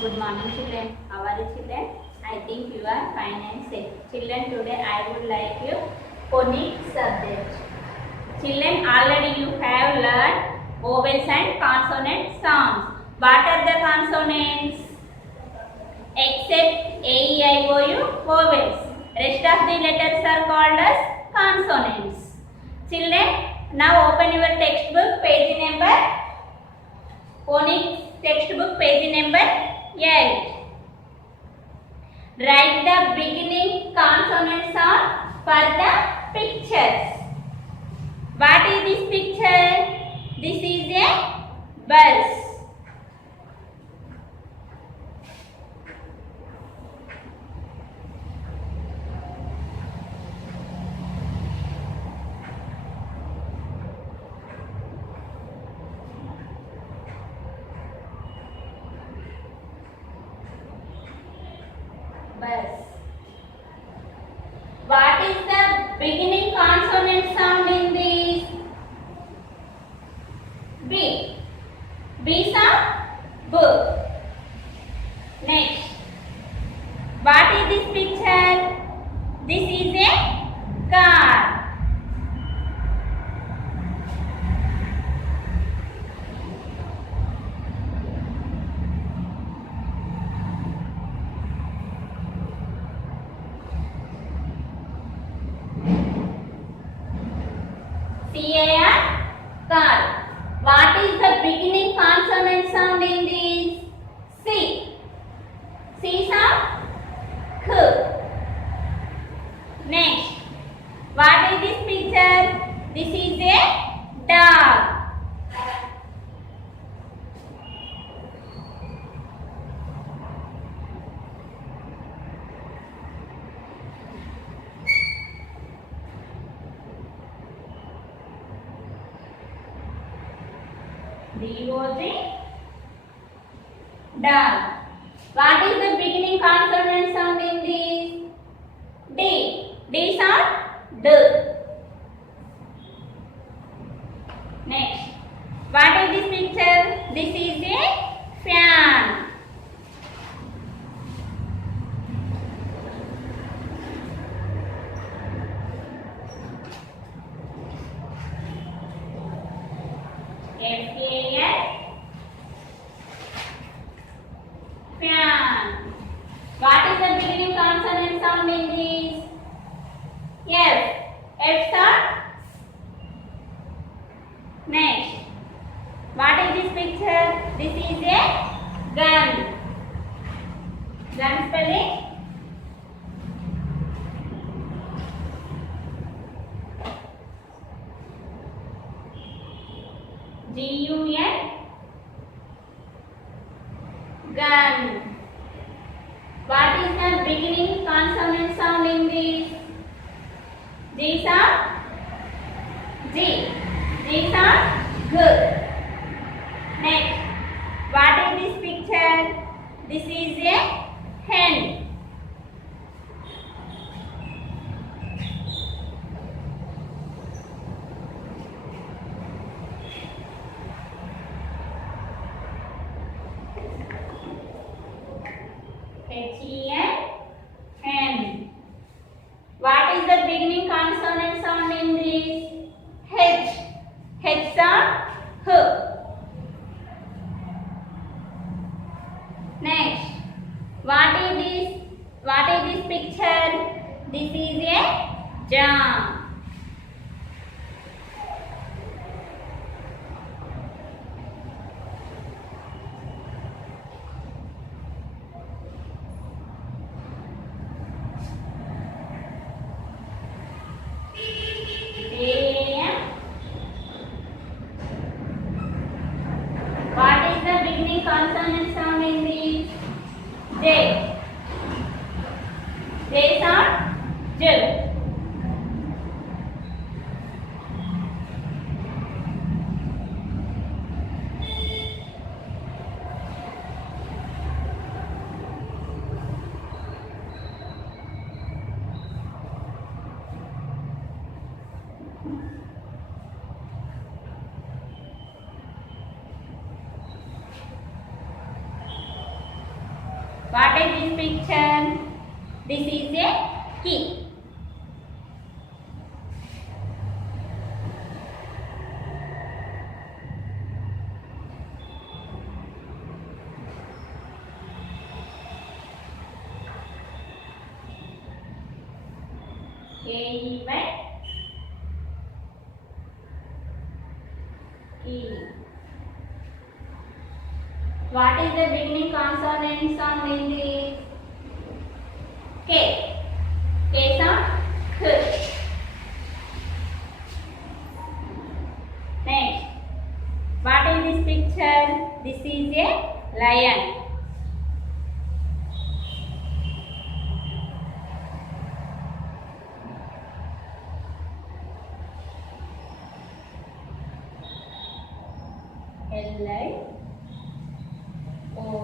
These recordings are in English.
Good morning, children. How are you, children? I think you are fine and safe. Children, today I would like you phonics subject. Children, already you have learned vowels and consonant sounds. What are the consonants? Except A, E, I, O, U, vowels. Rest of the letters are called as consonants. Children, now open your textbook, page number phonics textbook, page number 8. Write the beginning consonant sound for the pictures. What is this picture? This is a bus. Bus. What is the beginning consonant sound in this? B. B sound? Book. Next. What is this picture? This is a car. C-A-R, car. What is the beginning consonant sound in this? C. C sound? K. Next. What is this picture? This is a dog. D-O-G, dog. What is the beginning consonant sound in this? D. D sound? D. Next. What is this picture? This is a fan. F-A-N, fan. What is the beginning consonant sound in this? F. F sound? Next. What is this picture? This is a gun. Gun spelling? G-U-N, gun. What is the beginning consonant sound in this? G sound? G. G sound? G. Next. What is this picture? This is a hen. H-E-N, hen. What is the beginning consonant sound in this? H. H sound? H. Next. What is this? What is this picture? This is a jam. What is the beginning consonant sound in this? J. J sound? J. What is this picture? This is a key. Key. What is the beginning consonant sound in this? K. K sound. K. Next. What is this picture? This is a lion.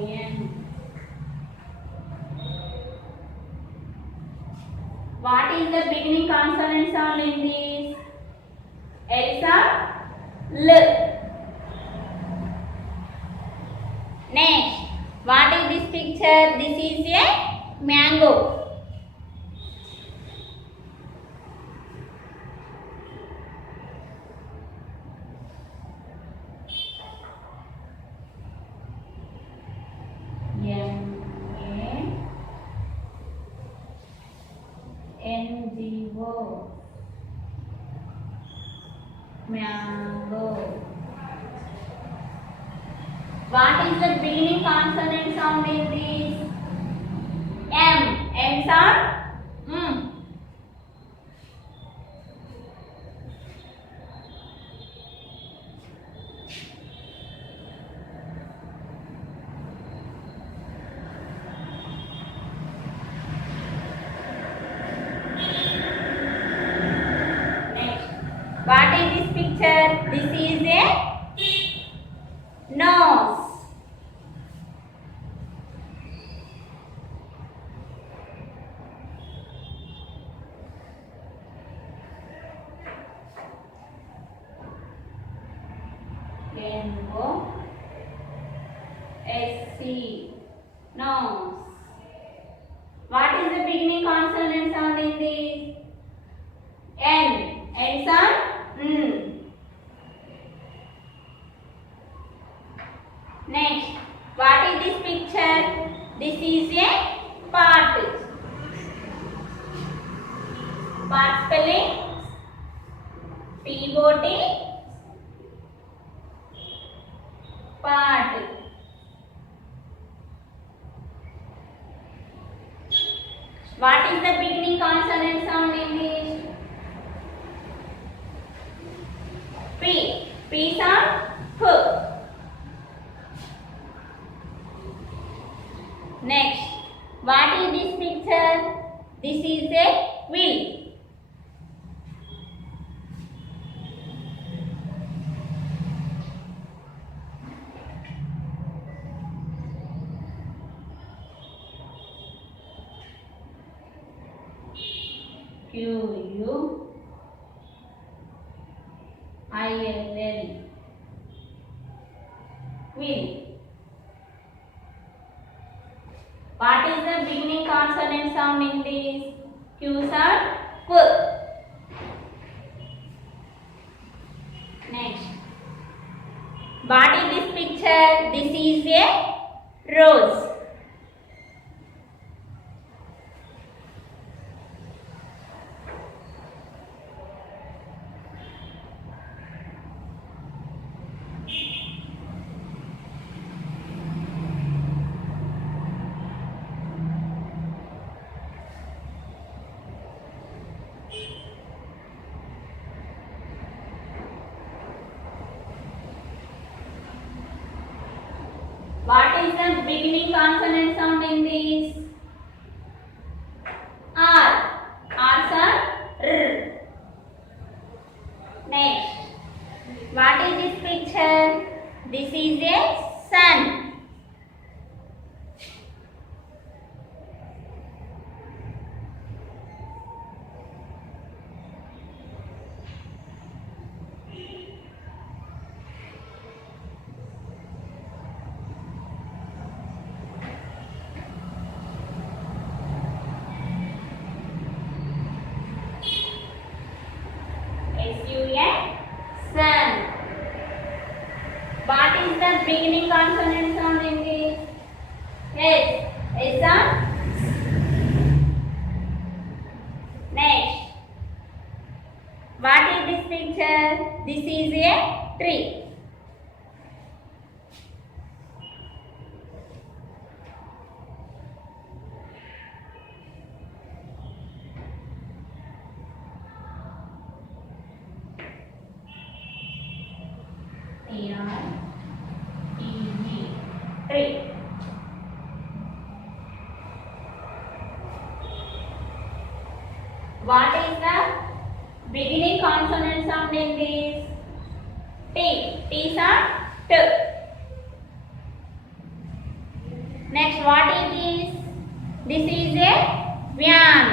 Lion. What is the beginning consonant sound in this? L sound. L. Next, what is this picture? This is a mango. M-A-N-G-O. Mango. What is the beginning consonant sound in this? M. M sound. Next, what is this picture? This is a nose. N-O-S-C. Nose. What is the beginning consonant sound in this? N. N sound. Next, what is this picture? This is a part. Part spelling P-O-T. Part. What is the beginning consonant sound in this? P. P sound. P. Next, what is this picture? This is a wheel. Q-U-I-L-L. Wheel. What is the beginning consonant sound in this? Q sound. Q. Next, what is this picture? This is a rose. What is the beginning consonant sound in this? R. R sound. R. Next, what is this picture? This is a sun. beginning consonant sound in this? Yes. S sound. Next. What is this picture? This is a tree. Tree. What is the beginning consonant sound in this? T. T sound. T. Next, what it is? This is a Vyan.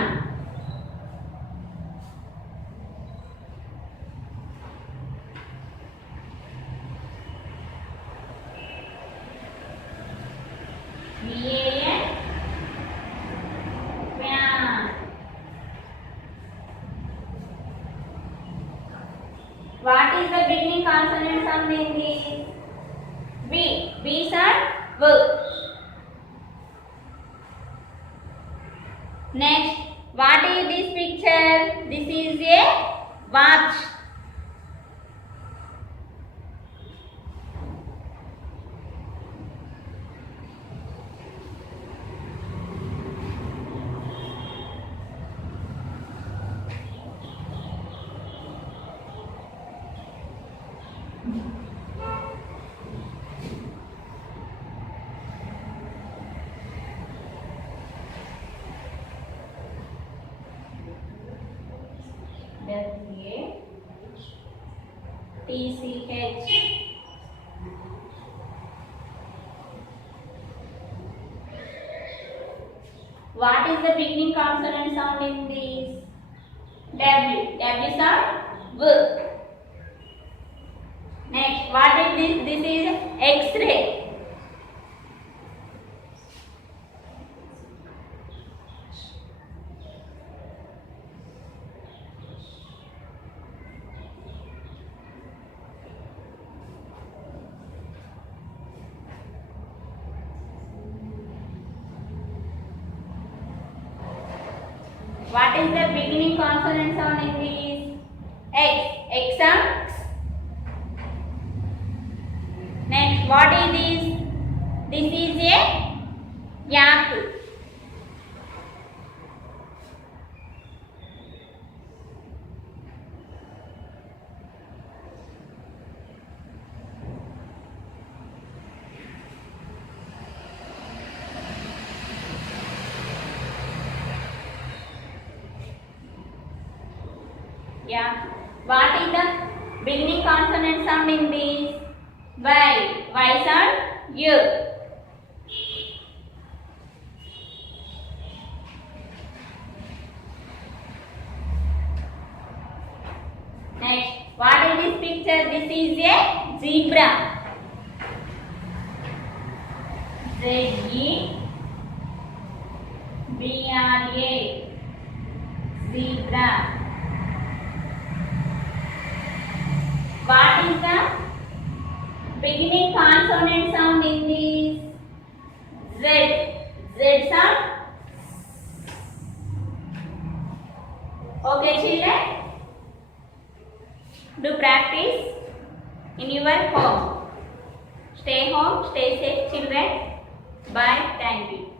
V-A-N. Vyan. What is the beginning consonant sound in this? V. V sound. V. Next, what is this picture? This is a watch. W-A-T-C-H. What is the beginning consonant sound in this? W. W sound. V. Next, what is this? This is X-ray. What is the beginning consonant sound in this? X. X sound. Next, what is this? This is a yak. Yeah. What is the beginning consonant sound in this? Y. Y sound. U. Next, what is this picture? This is a zebra. Z-E-B-R-A. Zebra. What is the beginning consonant sound in this? Z. Z sound. Okay, children? Do practice in your home. Stay home, stay safe, children. Bye. Thank you.